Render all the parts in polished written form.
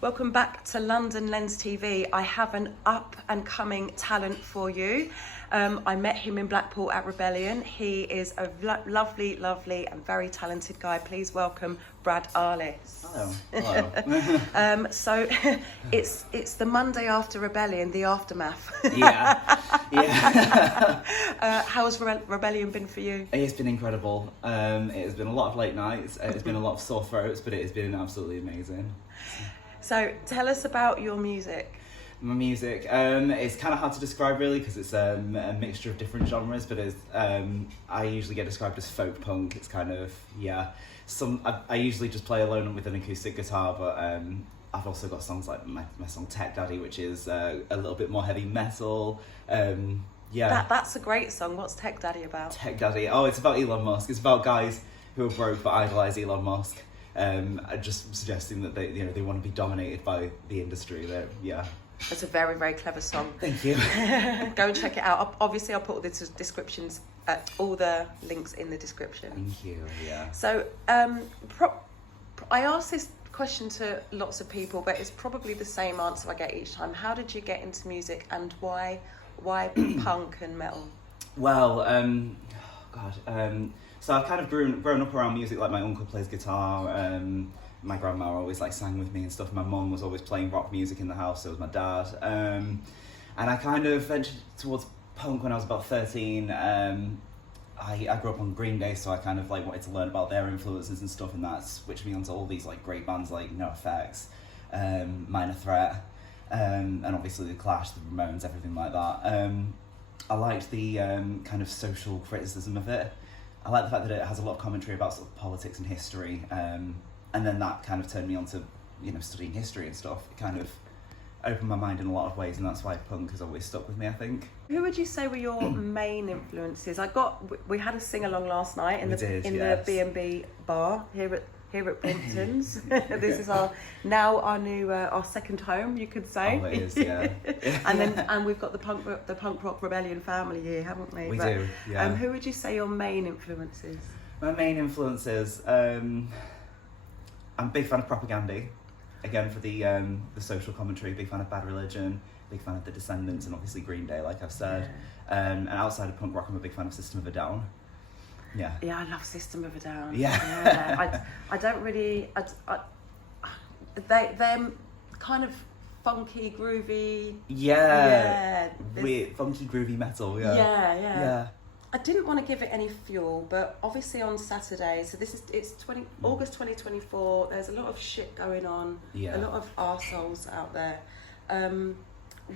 Welcome back to London Lens TV. I have an up and coming talent for you. I met him in Blackpool at Rebellion. He is a lovely and very talented guy. Please welcome Brad Arliss. Hello. So it's the Monday after Rebellion, the aftermath. Yeah. How has Rebellion been for you? It's been incredible. It has been a lot of late nights. It's been a lot of sore throats, but it has been absolutely amazing. So tell us about your music. My music, it's kind of hard to describe really because it's a mixture of different genres, but it's, I usually get described as folk punk. It's kind of, I usually just play alone with an acoustic guitar, but I've also got songs like my song Tech Daddy, which is a little bit more heavy metal. That's a great song. What's Tech Daddy about? Tech Daddy, it's about Elon Musk. It's about guys who are broke but idolise Elon Musk. Just suggesting that they want to be dominated by the industry. It's a very, very clever song. Thank you. Go and check it out. Obviously, I'll put all the descriptions, all the links in the description. Thank you. Yeah. So, I ask this question to lots of people, but it's probably the same answer I get each time. How did you get into music, and why punk and metal? Well, so I've kind of grown up around music. Like my uncle plays guitar. My grandma always sang with me and stuff. My mum was always playing rock music in the house. So was my dad. And I kind of ventured towards punk when I was about 13. I grew up on Green Day, so I kind of wanted to learn about their influences and stuff, and that switched me onto all these great bands like No Effects, Minor Threat, and obviously The Clash, The Ramones, everything like that. I liked the kind of social criticism of it. I like the fact that it has a lot of commentary about sort of politics and history, and then that kind of turned me on to studying history and stuff. It kind of opened my mind in a lot of ways, and that's why punk has always stuck with me, I think. Who would you say were your main influences? We had a sing along last night in the B&B bar here at Brompton's. This is our second home, you could say. Oh, it is, yeah. and we've got the punk rock Rebellion family here, haven't we? We do, yeah. Who would you say your main influences? My main influences, I'm a big fan of Propaganda, again for the social commentary. Big fan of Bad Religion. Big fan of The Descendants, and obviously Green Day, like I've said. Yeah. And outside of punk rock, I'm a big fan of System of a Down. Yeah. Yeah, I love System of a Down. Yeah. I don't really. They're kind of funky, groovy. Yeah. Weird, funky, groovy metal. Yeah. Yeah. I didn't want to give it any fuel, but obviously on Saturday, so it's August 2024. There's a lot of shit going on. Yeah. A lot of arseholes out there.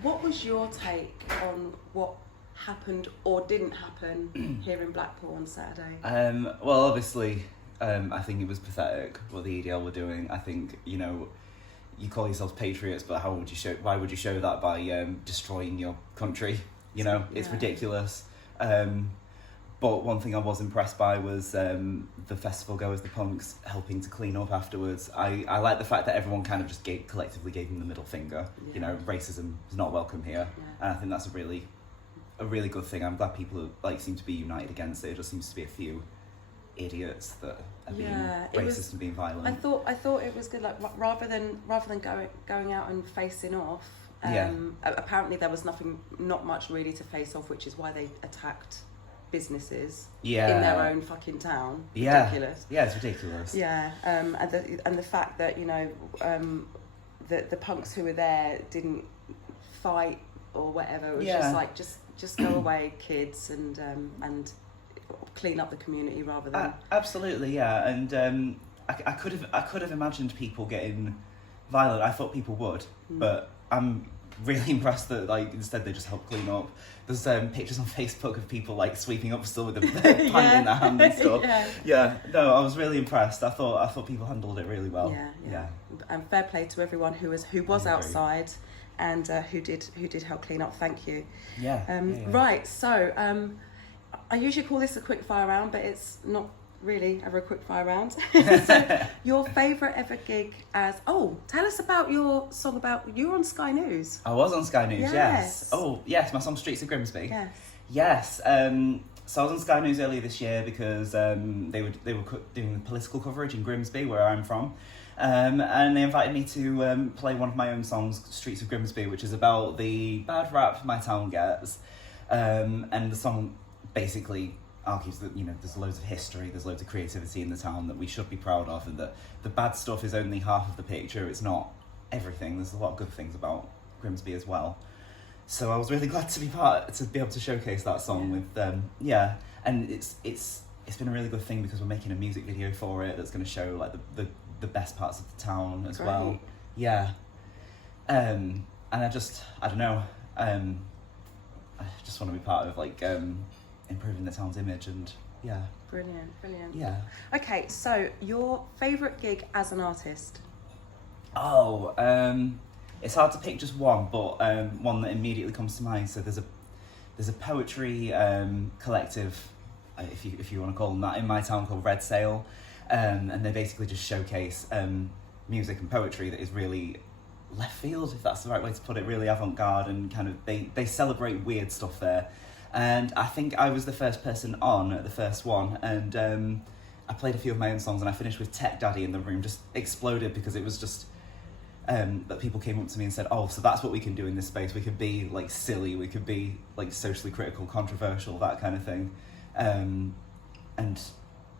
What was your take on what happened or didn't happen here in Blackpool on Saturday? Well, obviously, I think it was pathetic what the EDL were doing. I think, you call yourselves patriots, but why would you show that by destroying your country? It's ridiculous. But one thing I was impressed by was the festival goers, the punks, helping to clean up afterwards. I like the fact that everyone kind of just collectively gave them the middle finger. Yeah. Racism is not welcome here. Yeah. And I think that's a really good thing. I'm glad people seem to be united against it. It just seems to be a few idiots that are being racist and being violent. I thought it was good. Rather than going out and facing off. Apparently there was not much really to face off, which is why they attacked businesses in their own fucking town. Ridiculous. Yeah, it's ridiculous. Yeah, and the fact that the punks who were there didn't fight or whatever. It was just go away, kids, and clean up the community rather than absolutely, yeah. And I could have imagined people getting violent. I thought people would, but I'm really impressed that instead they just help clean up. There's pictures on Facebook of people sweeping up still with a pint in their hand and stuff. No, I was really impressed. I thought people handled it really well. Yeah. And fair play to everyone who was outside and who did help clean up. Thank you. Right, so I usually call this a quick fire round, but it's not really ever a quick fire round. So your favourite ever gig tell us about your song you were on Sky News. I was on Sky News, yes. Oh, yes, my song Streets of Grimsby. Yes. So I was on Sky News earlier this year because they were doing political coverage in Grimsby, where I'm from. And they invited me to play one of my own songs, Streets of Grimsby, which is about the bad rap my town gets. And the song basically argues that, you know, there's loads of history, there's loads of creativity in the town that we should be proud of, and that the bad stuff is only half of the picture. It's not everything. There's a lot of good things about Grimsby as well. So I was really glad to be able to showcase that song with and it's been a really good thing because we're making a music video for it that's going to show like the best parts of the town as well. Yeah. And I don't know, I just want to be part of like improving the town's image, and yeah. Brilliant. Yeah. Okay, so your favourite gig as an artist? It's hard to pick just one, but one that immediately comes to mind. So there's a poetry collective, if you want to call them that, in my town called Red Sail, and they basically just showcase music and poetry that is really left field, if that's the right way to put it, really avant-garde, and kind of they celebrate weird stuff there. And I think I was the first person on at the first one, and I played a few of my own songs, and I finished with Tech Daddy in the room, just exploded, because it was just that people came up to me and said, oh, so that's what we can do in this space. We could be like silly, we could be like socially critical, controversial, that kind of thing. And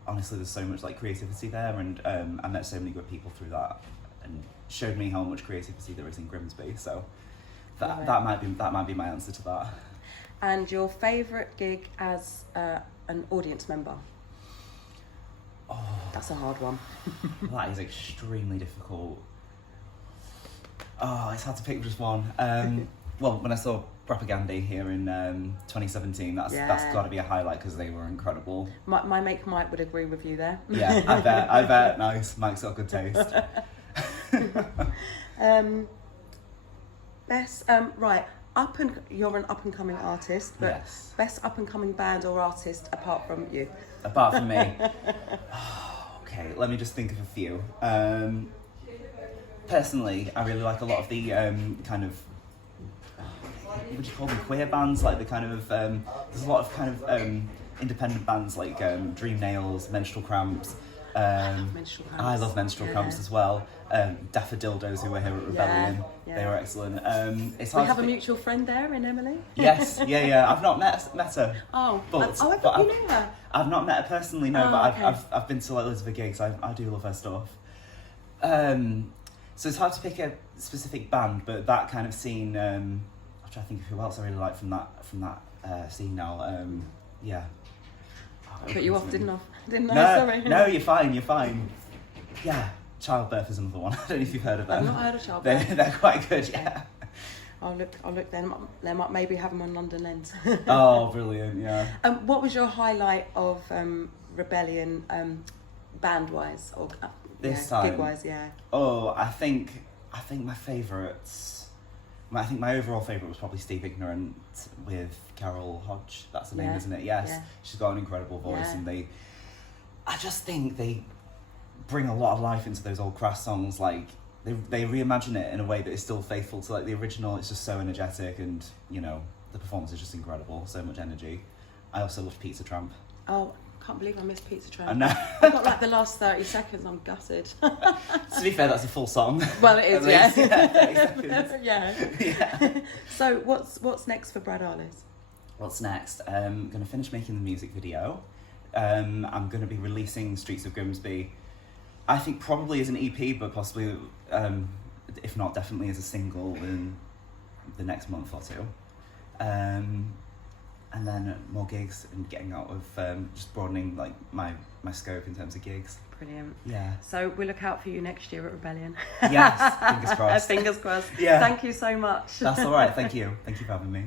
honestly, there's so much like creativity there, and I met so many good people through that, and showed me how much creativity there is in Grimsby. So that might be my answer to that. And your favourite gig as an audience member? Oh, that's a hard one. That is extremely difficult. Oh, it's hard to pick just one. Well, when I saw Propaganda here in 2017, that's got to be a highlight, because they were incredible. My mate Mike would agree with you there. Yeah, I bet. Nice. Mike's got good taste. Right. You're an up and coming artist, but yes. Best up and coming band or artist apart from you? Apart from me. Okay, let me just think of a few. Personally, I really like a lot of the kind of, what would you call them, queer bands, like the kind of, there's a lot of kind of independent bands like Dream Nails, Menstrual Cramps. Menstrual Cramps. I love Menstrual Cramps as well. Daffodildos, who were here at Rebellion, they were excellent. It's hard. We have a mutual friend there in Emily. Yes, yeah. I've not met her. Oh, I thought you knew her. I've not met her personally, no, but okay. I've been to like loads of her gigs. I do love her stuff. So it's hard to pick a specific band, but that kind of scene. I'm trying to think of who else I really like from that scene now. Yeah. Cut you off, didn't I? No, sorry. No, you're fine. Yeah, Childbirth is another one. I don't know if you've heard of them. I've not heard of Childbirth. They're quite good, yeah. I'll look then. They might maybe have them on London Lens. Oh, brilliant, yeah. What was your highlight of Rebellion, band-wise or this time? Gig-wise, yeah. Oh, I think my favourites. I think my overall favourite was probably Steve Ignorant with Carol Hodge. That's the name, isn't it? Yes. Yeah. She's got an incredible voice, and I just think they bring a lot of life into those old Crass songs. Like they reimagine it in a way that is still faithful to like the original. It's just so energetic, and you know the performance is just incredible. So much energy. I also love Pizza Tramp. Oh, can't believe I missed Pizza Tramp. I know. I got like the last 30 seconds. I'm gutted. To be fair, that's a full song. Well, it is, yeah. 30 seconds. Yeah. So what's next for Brad Arliss? What's next? I'm going to finish making the music video. I'm going to be releasing Streets of Grimsby, I think probably as an EP, but possibly, if not definitely as a single in the next month or two. And then more gigs and getting out of, just broadening like my scope in terms of gigs. Brilliant. Yeah. So we'll look out for you next year at Rebellion. Yes, fingers crossed. Fingers crossed. Yeah. Thank you so much. That's all right. Thank you. Thank you for having me.